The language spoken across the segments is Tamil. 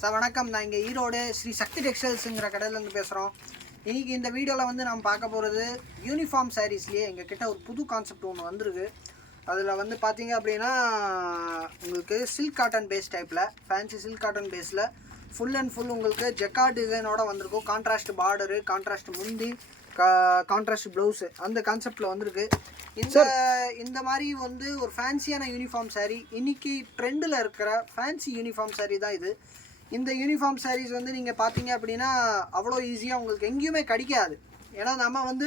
சார் வணக்கம். நான் இங்கே ஈரோடு ஸ்ரீ சக்தி டெக்ஸ்டைல்ஸுங்கிற கடையிலேருந்து பேசுகிறோம். இன்றைக்கி இந்த வீடியோவில் வந்து நம்ம பார்க்க போகிறது யூனிஃபார்ம் சாரீஸ்லேயே எங்கள் கிட்ட ஒரு புது கான்செப்ட் ஒன்று வந்திருக்கு. அதில் வந்து பார்த்தீங்க அப்படின்னா உங்களுக்கு சில்க் காட்டன் பேஸ் டைப்பில் ஃபேன்சி சில்க் காட்டன் பேஸில் ஃபுல் அண்ட் ஃபுல் உங்களுக்கு ஜெக்கார்ட் டிசைனோட வந்திருக்கும். கான்ட்ராஸ்ட் பார்டரு, கான்ட்ராஸ்ட் முந்தி, கான்ட்ராஸ்ட் ப்ளவுஸு, அந்த கான்செப்டில் வந்திருக்கு. இந்த மாதிரி வந்து ஒரு ஃபேன்சியான யூனிஃபார்ம் சாரீ, இன்றைக்கி ட்ரெண்டில் இருக்கிற ஃபேன்சி யூனிஃபார்ம் சாரீ தான் இது. இந்த யூனிஃபார்ம் சாரீஸ் வந்து நீங்கள் பார்த்தீங்க அப்படின்னா அவ்வளோ ஈஸியாக உங்களுக்கு எங்கேயுமே கிடைக்காது. ஏன்னா நம்ம வந்து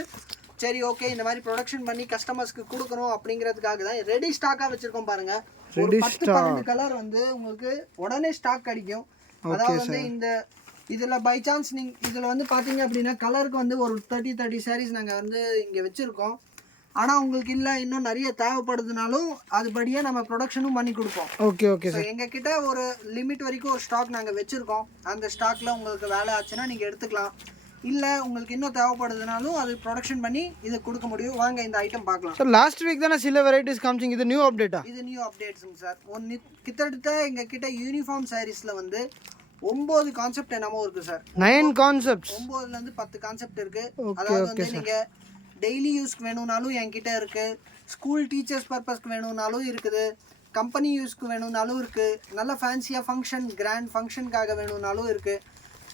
சரி ஓகே இந்த மாதிரி ப்ரொடக்ஷன் பண்ணி கஸ்டமர்ஸ்க்கு கொடுக்கணும் அப்படிங்கிறதுக்காக தான் ரெடி ஸ்டாக்காக வச்சுருக்கோம். பாருங்கள், ஒரு 10-12 கலர் வந்து உங்களுக்கு உடனே ஸ்டாக் கிடைக்கும். அதாவது வந்து இந்த இதில் பை சான்ஸ் நீங்கள் இதில் வந்து பார்த்தீங்க அப்படின்னா கலருக்கு வந்து ஒரு 30 சாரீஸ் நாங்கள் வந்து இங்கே வச்சுருக்கோம். ஆனால் உங்களுக்கு இல்லை இன்னும் நிறைய தேவைப்படுதுனாலும் அதுபடியே நம்ம ப்ரொடக்ஷனும் பண்ணி கொடுப்போம். Okay sir. எங்ககிட்ட ஒரு லிமிட் வரைக்கும் ஒரு ஸ்டாக் நாங்கள் வச்சுருக்கோம். அந்த ஸ்டாக்கில் உங்களுக்கு வேலை ஆச்சுன்னா நீங்கள் எடுத்துக்கலாம். இல்லை உங்களுக்கு இன்னும் தேவைப்படுதுனாலும் அது ப்ரொடக்ஷன் பண்ணி இதை கொடுக்க முடியும். வாங்க இந்த ஐட்டம் பார்க்கலாம் சார். லாஸ்ட் வீக் தானே சில வெரைட்டிஸ் காமிச்சிங்க, இது நியூ அப்டேட்டா? இது நியூ அப்டேட்ஸுங்க சார். கிட்டத்தட்ட எங்ககிட்ட யூனிஃபார்ம் சாரீஸில் வந்து 9 கான்செப்ட் என்னமோ இருக்குது சார். 9 கான்செப்ட்ஸ், 9லேருந்து 10 கான்செப்ட் இருக்குது. அதாவது வந்து நீங்கள் டெய்லி யூஸ்க்கு வேணும்னாலும் என்கிட்ட இருக்குது, ஸ்கூல் டீச்சர்ஸ் பர்பஸ்க்கு வேணும்னாலும் இருக்குது, கம்பெனி யூஸ்க்கு வேணும்னாலும் இருக்குது, நல்ல ஃபேன்சியாக ஃபங்க்ஷன் கிராண்ட் ஃபங்க்ஷனுக்காக வேணும்னாலும் இருக்குது.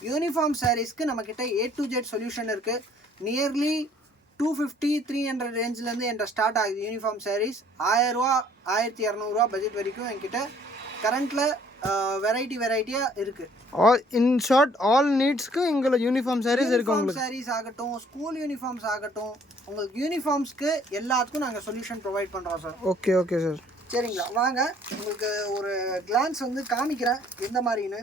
யூனிஃபார்ம் சாரீஸ்க்கு நம்மக்கிட்ட A to Z சொல்யூஷன் இருக்குது. நியர்லி 250-300 ரேஞ்சிலேருந்து என்ற ஸ்டார்ட் ஆகுது யூனிஃபார்ம் சாரீஸ். 1000 ரூபா 1200 பட்ஜெட் வரைக்கும் என்கிட்ட கரண்ட்டில் வெரைட்டியாக இருக்குது. இன் ஷார்ட் ஆல் நீட்ஸ்க்கு எங்களை யூனிஃபார்ம் சாரீஸ் இருக்கு. உங்களுக்கு சாரீஸ் ஆகட்டும், ஸ்கூல் யூனிஃபார்ம்ஸ் ஆகட்டும், உங்களுக்கு யூனிஃபார்ம்ஸ்க்கு எல்லாத்துக்கும் நாங்கள் சொல்யூஷன் ப்ரொவைட் பண்ணுறோம் சார். Okay sir. சரிங்களா, வாங்க உங்களுக்கு ஒரு கிளான்ஸ் வந்து காமிக்கிறேன் எந்த மாதிரின்னு.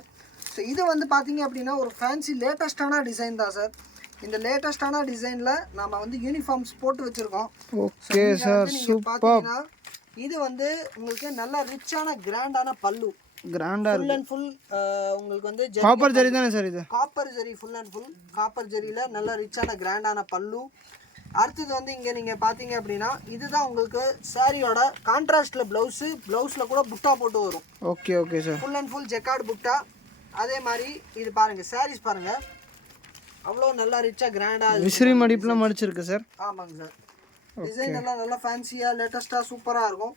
ஸோ இது வந்து பார்த்தீங்க அப்படின்னா ஒரு ஃபேன்சி லேட்டஸ்டான டிசைன் தான் சார். இந்த லேட்டஸ்டான டிசைனில் நம்ம வந்து யூனிஃபார்ம்ஸ் போட்டு வச்சுருக்கோம். Okay sir, super. இது வந்து உங்களுக்கு நல்ல ரிச்சான கிராண்டான பல்லு, கிராண்டா ஃபுல் அண்ட் ஃபுல் உங்களுக்கு வந்து காப்பர் ஜரி தானே சார்? இது copper zari, full and full copper ஜரியில் நல்ல ரிச்சான கிராண்டான பல்லு. அடுத்தது வந்து இங்கே நீங்கள் பார்த்தீங்க அப்படின்னா இதுதான் உங்களுக்கு சாரியோட கான்ட்ராஸ்டில் ப்ளவுஸில் கூட புட்டா போட்டு வரும். Okay sir. Full and full jacquard புட்டா. அதே மாதிரி இது பாருங்கள், சாரீஸ் பாருங்கள் அவ்வளோ நல்லா ரிச்சாக கிராண்டாக விசிறி மடிப்புலாம் மடிச்சிருக்கு சார். ஆமாங்க சார். டிசைன் எல்லாம் நல்லா ஃபேன்சியாக லேட்டஸ்ட்டாக சூப்பராக இருக்கும்.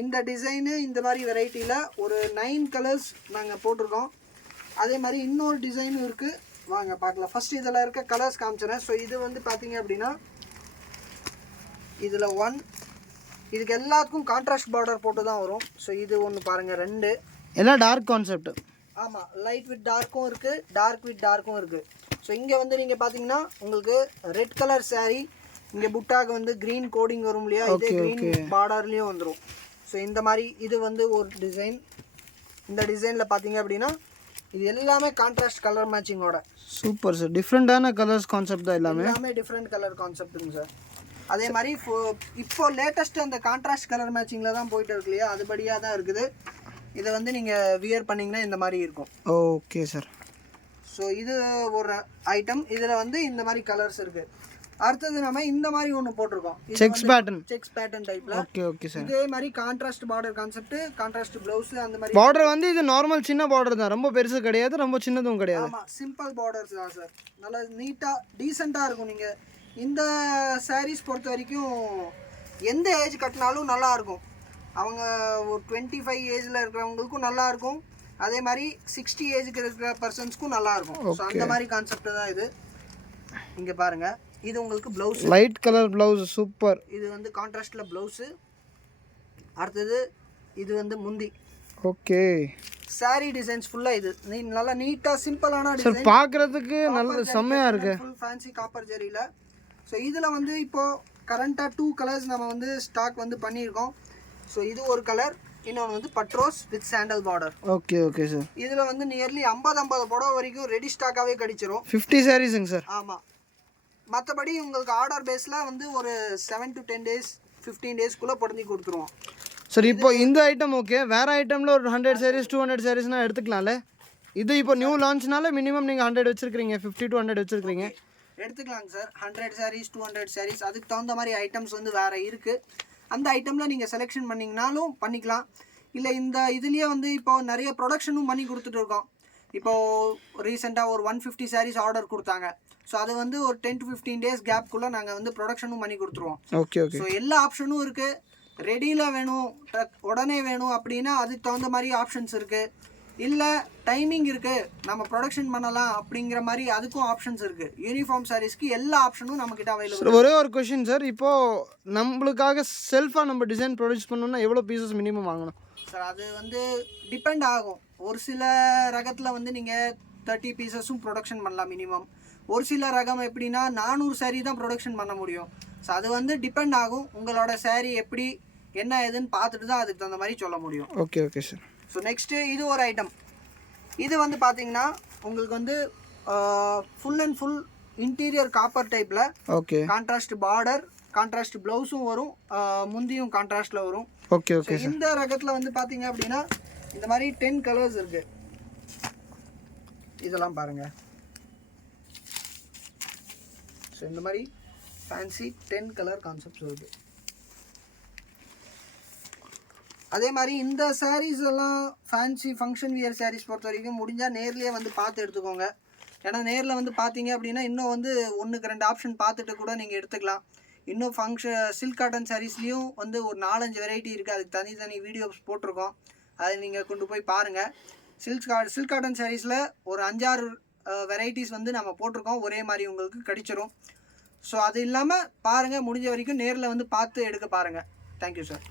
இந்த டிசைனு இந்த மாதிரி வெரைட்டியில் ஒரு 9 கலர்ஸ் நாங்கள் போட்டிருக்கோம். அதே மாதிரி இன்னொரு டிசைனும் இருக்குது, வாங்க பார்க்கலாம். ஃபஸ்ட்டு இதில் இருக்க கலர்ஸ் காமிச்சிடறேன். ஸோ இது வந்து பார்த்தீங்க அப்படின்னா இதில் 1, இதுக்கு எல்லாத்துக்கும் கான்ட்ராஸ்ட் பார்டர் போட்டு தான் வரும். ஸோ இது ஒன்று பாருங்கள், 2 எல்லாம் டார்க் கான்செப்ட். ஆமாம், லைட் வித் டார்க்கும் இருக்குது, டார்க் வித் டார்க்கும் இருக்குது. ஸோ இங்கே வந்து நீங்கள் பார்த்தீங்கன்னா உங்களுக்கு ரெட் கலர் சாரீ, இங்கே புட்டாக்கு வந்து க்ரீன் கோடிங் வரும் இல்லையா, இதே க்ரீன் பார்டர்லேயும் வந்துடும். ஸோ இந்த மாதிரி இது வந்து ஒரு டிசைன். இந்த டிசைனில் பார்த்தீங்க அப்படின்னா இது எல்லாமே கான்ட்ராஸ்ட் கலர் மேட்சிங்கோட. Super sir. டிஃப்ரெண்ட்டான கலர்ஸ் கான்செப்ட் தான் எல்லாமே டிஃப்ரெண்ட் கலர் கான்செப்ட்டுங்க சார். அதே மாதிரி இப்போ லேட்டஸ்ட்டு அந்த கான்ட்ராஸ்ட் கலர் மேட்சிங்கில் தான் போயிட்டு இருக்கு இல்லையா, அதுபடியாக தான் இருக்குது. இதை வந்து நீங்கள் வியர் பண்ணிங்கன்னா இந்த மாதிரி இருக்கும். Okay sir. ஸோ இது ஒரு ஐட்டம். இதில் வந்து இந்த மாதிரி கலர்ஸ் இருக்குது. அடுத்தது நம்ம இந்த மாதிரி ஒன்று போட்டிருக்கோம், செக்ஸ் பேட்டர்ன் டைப்ல. Okay sir. இதே மாதிரி contrast border concept, contrast blouse. அந்த மாதிரி பார்டர் வந்து இது நார்மல் சின்ன பார்டர் தான், ரொம்ப பெருசு கிடையாது, ரொம்ப சின்னதும் கிடையாது. ஆமாம், சிம்பிள் பார்டர்ஸ் தான் சார். நல்லா நீட்டாக டீசெண்டாக இருக்கும். நீங்கள் இந்த சாரீஸ் பொறுத்த வரைக்கும் எந்த ஏஜ் கட்டினாலும் நல்லாயிருக்கும். அவங்க ஒரு 25 ஏஜில் இருக்கிறவங்களுக்கும் நல்லாயிருக்கும், அதே மாதிரி 60 ஏஜுக்கு இருக்கிற பர்சன்ஸ்க்கும் நல்லாயிருக்கும். ஸோ அந்த மாதிரி கான்செப்ட் தான் இது. இங்கே பாருங்கள், இது உங்களுக்கு blouse, light colour blouse, super. இது வந்து கான்ட்ராஸ்டில் ப்ளவுஸு. அடுத்தது இது வந்து முந்தி. ஓகே. சாரி டிசைன்ஸ் ஃபுல்லாக இது நல்லா நீட்டாக சிம்பிளான டிசைன், பார்க்குறதுக்கு நல்ல செம்மையாக இருக்குது. ஃபுல் ஃபேன்சி காப்பர் ஜரியில். ஸோ இதில் வந்து இப்போது கரண்ட்டாக 2 கலர்ஸ் நம்ம வந்து ஸ்டாக் வந்து பண்ணியிருக்கோம். ஸோ இது ஒரு கலர், இன்னொன்று வந்து பட்ரோஸ் with sandal border. Okay sir. இதில் வந்து நியர்லி 50 புடவை வரைக்கும் ரெடி ஸ்டாக்காகவே கிடைச்சிரும். 50 சாரீஸுங்க சார். ஆமாம். மற்றபடி உங்களுக்கு ஆர்டர் பேஸில் வந்து ஒரு 7 to 10 days 15 டேஸ்க்குள்ளே பொருந்தி கொடுத்துருவோம் சார். இப்போ இந்த ஐட்டம் ஓகே, வேறு ஐட்டமில் ஒரு 100 சாரீஸ் 200 சாரீஸ்னால் எடுத்துக்கலாம்ல? இது இப்போ நியூ லான்ச்னால மினிமம் நீங்கள் 100 வச்சுருக்கீங்க, 50 to 100 வச்சுருக்கீங்க, எடுத்துக்கலாங்க சார். 100 சாரீஸ் 200 சாரீஸ் அதுக்கு தகுந்த மாதிரி ஐட்டம்ஸ் வந்து வேறு இருக்குது. அந்த ஐட்டமில் நீங்கள் செலெக்ஷன் பண்ணிங்கனாலும் பண்ணிக்கலாம். இல்லை இந்த இதுலேயே வந்து இப்போ நிறைய ப்ரொடக்ஷனும் பண்ணி கொடுத்துட்டு இருக்கோம். இப்போது ரீசெண்டாக ஒரு 150 sarees ஆர்டர் கொடுத்தாங்க. ஸோ அது வந்து ஒரு 10 to 15 days கேப்குள்ளே நாங்கள் வந்து ப்ரொடக்ஷனும் பண்ணி கொடுத்துருவோம். Okay okay. ஸோ எல்லா ஆப்ஷனும் இருக்குது. ரெடியில் வேணும், உடனே வேணும் அப்படின்னா அதுக்கு தகுந்த மாதிரி ஆப்ஷன்ஸ் இருக்குது. இல்லை டைமிங் இருக்குது, நம்ம ப்ரொடக்ஷன் பண்ணலாம் அப்படிங்கிற மாதிரி அதுக்கும் ஆப்ஷன்ஸ் இருக்குது. யூனிஃபார்ம் சாரீஸ்க்கு எல்லா ஆப்ஷனும் நம்மக்கிட்ட அவைலபிள். ஒரே ஒரு கொஷின் சார், இப்போது நம்மளுக்காக செல்ஃபாக நம்ம டிசைன் ப்ரொடியூஸ் பண்ணணும்னா எவ்வளோ பீசஸ் மினிமம் வாங்கணும் சார்? அது வந்து டிபெண்ட் ஆகும். ஒரு சில ரகத்தில் வந்து நீங்கள் 30 பீசஸும் ப்ரொடக்ஷன் பண்ணலாம் மினிமம். ஒரு சில ரகம் எப்படின்னா 400 saree தான் ப்ரொடக்ஷன் பண்ண முடியும். ஸோ அது வந்து டிபெண்ட் ஆகும். உங்களோட saree எப்படி என்ன ஏதுன்னு பார்த்துட்டு தான் அதுக்கு தகுந்த மாதிரி சொல்ல முடியும். Okay okay sir. So next இது ஒரு ஐட்டம். இது வந்து பார்த்தீங்கன்னா உங்களுக்கு வந்து full and full interior copper டைப்பில். ஓகே. கான்ட்ராஸ்ட் பார்டர், கான்ட்ராஸ்ட் ப்ளவுஸும் வரும், முந்தியும் கான்ட்ராஸ்ட்டில் வரும். Okay okay. இந்த ரகத்தில் வந்து பார்த்தீங்க அப்படின்னா இந்த மாதிரி 10 கலர்ஸ் இருக்குது. இதெல்லாம் பாருங்கள். ஸோ இந்த மாதிரி ஃபேன்சி 10 கலர் கான்செப்ட்ஸ் வருது. அதே மாதிரி இந்த சாரீஸ் எல்லாம் ஃபேன்சி ஃபங்க்ஷன் வியர் சாரீஸ் பொறுத்த வரைக்கும் முடிஞ்சால் நேர்லேயே வந்து பார்த்து எடுத்துக்கோங்க. ஏன்னா நேரில் வந்து பார்த்தீங்க அப்படின்னா இன்னும் வந்து 1-2 ஆப்ஷன் பார்த்துட்டு கூட நீங்கள் எடுத்துக்கலாம். இன்னும் சில்க் காட்டன் சாரீஸ்லேயும் வந்து ஒரு 4-5 வெரைட்டி இருக்குது. அதுக்கு தனி வீடியோஸ் போட்டிருக்கோம், அதை நீங்கள் கொண்டு போய் பாருங்கள். சில்க் காட்டன் சாரீஸில் ஒரு 5-6 வெரைட்டிஸ் வந்து நம்ம போட்டிருக்கோம், ஒரே மாதிரி உங்களுக்கு கிடைச்சிரும். ஸோ அது இல்லாமல் பாருங்கள், முடிஞ்ச வரைக்கும் நேரில் வந்து பார்த்து எடுக்க பாருங்கள். Thank you sir.